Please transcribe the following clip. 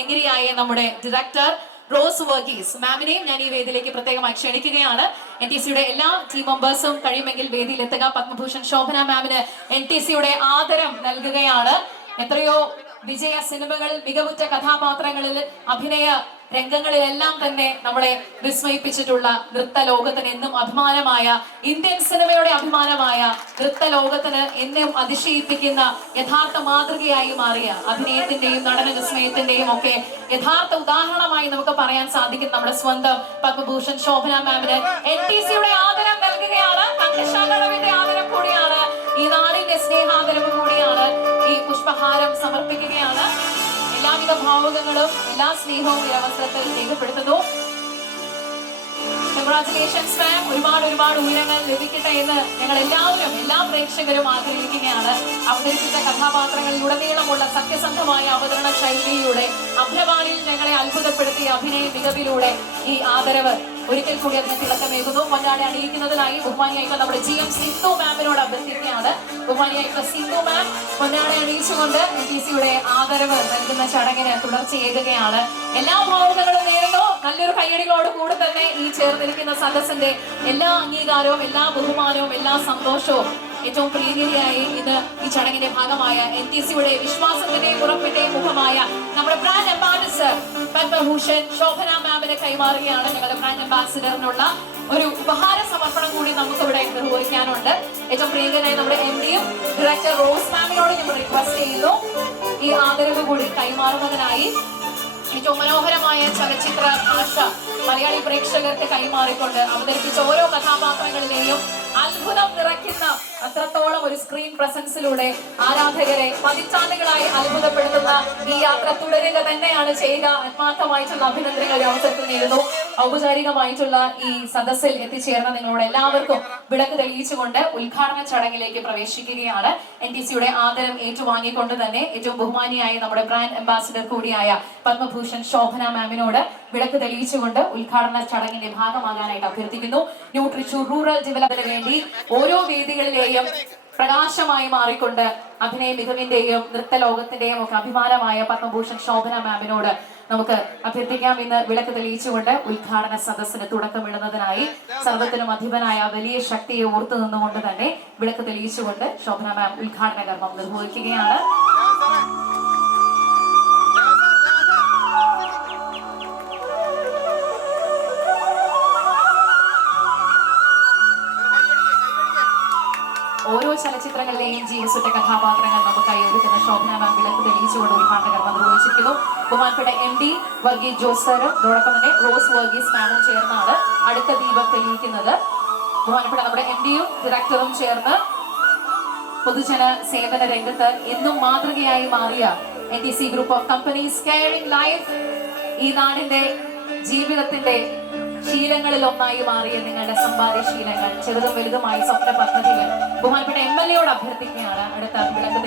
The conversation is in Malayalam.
പ്രിയങ്കരിയായ നമ്മുടെ ഡയറക്ടർ റോസ് വർഗീസ് മാമിനെയും ഞാൻ ഈ വേദിയിലേക്ക് പ്രത്യേകമായി ക്ഷണിക്കുകയാണ്. NTCയുടെ എല്ലാ ടീം മെമ്പേഴ്സും കഴിയുമെങ്കിൽ വേദിയിൽ എത്തുക. പത്മഭൂഷൺ ശോഭന മാമിന് NTCയുടെ ആദരം നൽകുകയാണ്. എത്രയോ വിജയ സിനിമകൾ, മികവുറ്റ കഥാപാത്രങ്ങളിൽ, അഭിനയ രംഗങ്ങളിലെല്ലാം തന്നെ നമ്മളെ വിസ്മയിപ്പിച്ചിട്ടുള്ള നൃത്ത ലോകത്തിന് എന്നും അഭിമാനമായ, ഇന്ത്യൻ സിനിമയുടെ അഭിമാനമായ, നൃത്ത ലോകത്തിന് എന്നും അതിശയിപ്പിക്കുന്ന യഥാർത്ഥ മാതൃകയായി മാറിയ അഭിനയത്തിന്റെയും നടന വിസ്മയത്തിന്റെയും ഒക്കെ യഥാർത്ഥ ഉദാഹരണമായി നമുക്ക് പറയാൻ സാധിക്കും നമ്മുടെ സ്വന്തം പത്മഭൂഷൺ ശോഭന മാമിന് NTCയുടെ ആദരം നൽകുകയാണ്. കണ്ഠശാലവിന്റെ ആദരം കൂടിയാണ്, ഈ നാടിന്റെ സ്നേഹാദരവ് കൂടിയാണ്. ഈ പുഷ്പഹാരം സമർപ്പിക്കുകയാണ്. എല്ലാവിധ ഭാവുകങ്ങളും എല്ലാ സ്നേഹവും ഈ അവസരത്തിൽ രേഖപ്പെടുത്തുന്നു. കൺഗ്രാറ്റുലേഷൻസ് മാം. ഒരുപാട് ഉയരങ്ങൾ ലഭിക്കട്ടെ എന്ന് ഞങ്ങൾ എല്ലാവരും, എല്ലാ പ്രേക്ഷകരും ആഗ്രഹിക്കുകയാണ്. അവതരിപ്പിച്ച കഥാപാത്രങ്ങളിലുടനീളമുള്ള സത്യസന്ധമായ അവതരണ ശൈലിയിലൂടെ, അഭ്രവാണിയിൽ ഞങ്ങളെ അത്ഭുതപ്പെടുത്തിയ അഭിനയ മികവിലൂടെ ഈ ആദരവ് ഒരിക്കൽ കൂടി അതിന് തിളക്കമേകുന്നു. പൊന്നാട അണിയിക്കുന്നതിനായി ബഹുമാനിയായിട്ടുള്ള നമ്മുടെ GM സിന്ധു മാമിനോട് അഭ്യർത്ഥിക്കുകയാണ്. ബഹുമാനിയായിട്ടുള്ള സിന്ധു മാം പൊന്നാട അണിയിച്ചുകൊണ്ട് NTCയുടെ ആദരവ് നൽകുന്ന ചടങ്ങിന് തുടർച്ചയേകുകയാണ്. എല്ലാ ഭാവുകങ്ങളും നേരുന്നു. നല്ലൊരു കൈയടികളോട് കൂടെ തന്നെ ഈ ചേർന്നിരിക്കുന്ന സദസ്സിന്റെ എല്ലാ അംഗീകാരവും, എല്ലാ ബഹുമാനവും, എല്ലാ സന്തോഷവും ഏറ്റവും പ്രിയങ്കരിയായി ഇത് ഈ ചടങ്ങിന്റെ ഭാഗമായ NTCയുടെ വിശ്വാസത്തിന്റെയും ഉറപ്പിന്റെയും മുഖമായ നമ്മുടെ ബ്രാൻഡ് അംബാസിഡർ പത്മഭൂഷൺ ശോഭന മാമിനെ കൈമാറുകയാണ്. ഞങ്ങളുടെ ബ്രാൻഡ് അംബാസിഡറിനുള്ള ഒരു ഉപഹാര സമർപ്പണം കൂടി നമുക്ക് ഇവിടെ നിർവഹിക്കാനുണ്ട്. ഏറ്റവും പ്രിയങ്കരായ നമ്മുടെ MDയും ഡയറക്ടർ റോസ് മാമിനോട് ഞങ്ങൾ റിക്വസ്റ്റ് ചെയ്യുന്നു ഈ ആദരവ് കൂടി കൈമാറുന്നതിനായി. ഏറ്റവും മനോഹരമായ ചലച്ചിത്ര ഭാഷ മലയാളി പ്രേക്ഷകർക്ക് കൈമാറിക്കൊണ്ട് അവതരിപ്പിച്ച ഓരോ കഥാപാത്രങ്ങളിലെയും അത്ഭുതം നിറയ്ക്കുന്ന അത്രത്തോളം ഒരു സ്ക്രീൻ പ്രസൻസിലൂടെ ആരാധകരെ പതിറ്റാണ്ടുകളായി അത്ഭുതപ്പെടുത്തുന്ന ഈ യാത്ര തുടരുക തന്നെയാണ് ചെയ്യുക. ആത്മാർത്ഥമായിട്ടുള്ള അഭിനന്ദനങ്ങൾ അവസരത്തിൽ നേരുന്നു. ഔപചാരികമായിട്ടുള്ള ഈ സദസ്സിൽ എത്തിച്ചേർന്ന നിങ്ങളോട് എല്ലാവർക്കും വിളക്ക് തെളിയിച്ചുകൊണ്ട് ഉദ്ഘാടന ചടങ്ങിലേക്ക് പ്രവേശിക്കുകയാണ്. NTCയുടെ ആദരം ഏറ്റുവാങ്ങിക്കൊണ്ട് തന്നെ ഏറ്റവും ബഹുമാനിയായ നമ്മുടെ ബ്രാൻഡ് അംബാസിഡർ കൂടിയായ പത്മഭൂഷൺ ശോഭന മാമിനോട് വിളക്ക് തെളിയിച്ചുകൊണ്ട് ഉദ്ഘാടന ചടങ്ങിന്റെ ഭാഗമാകാനായിട്ട് അഭ്യർത്ഥിക്കുന്നു. ന്യൂ തൃശൂർ റൂറൽ ഡെവലപ്മെന്റിന് വേണ്ടി ഓരോ വേദികളിലെയും പ്രകാശമായി മാറിക്കൊണ്ട് അഭിനയ മികവിന്റെയും നൃത്ത ലോകത്തിന്റെയും ഒക്കെ അഭിമാനമായ പത്മഭൂഷൺ ശോഭന മാമിനോട് നമുക്ക് അഭ്യർത്ഥിക്കാം. ഇന്ന് വിളക്ക് തെളിയിച്ചുകൊണ്ട് ഉദ്ഘാടന സദസ്സിന് തുടക്കമിടുന്നതിനായി സർവത്തിനും അധിപനായ വലിയ ശക്തിയെ ഓർത്തു നിന്നുകൊണ്ട് തന്നെ വിളക്ക് തെളിയിച്ചുകൊണ്ട് ശോഭന മാം ഉദ്ഘാടന കർമ്മം നിർവഹിക്കുകയാണ്. ഓരോ ചലച്ചിത്രങ്ങളിലെയും ജീവസുറ്റ കഥാപാത്രങ്ങൾ നമുക്കായി ഒരുക്കുന്ന ശോഭന മാം വിളക്ക് തെളിയിച്ചുകൊണ്ട് ഉദ്ഘാടന കർമ്മം നിർവഹിച്ചിരിക്കുന്നു. ബഹുമാനപ്പെട്ട MD വർഗീസ് ജോസ് സാറും അതോടൊപ്പം തന്നെ റോസ് വർഗീസ് മാമും ചേർന്നാണ് അടുത്ത ദീപം തെളിയിക്കുന്നത്. ബഹുമാനപ്പെട്ട നമ്മുടെ MDയും ഡയറക്ടറും ചേർന്ന് പൊതുജന സേവന രംഗത്ത് എന്നും മാതൃകയായി മാറിയ NTC group of companies caring life, ഈ നാടിന്റെ ജീവിതത്തിന്റെ ശീലങ്ങളിൽ ഒന്നായി മാറിയ നിങ്ങളുടെ സമ്പാദ്യശീലങ്ങൾ, ചെറുതും വലുതുമായി സ്വപ്ന പദ്ധതികൾ ബഹുമാനപ്പെട്ട MLA യോട് അഭ്യർത്ഥിക്കുകയാണ് അടുത്ത വിളക്ക്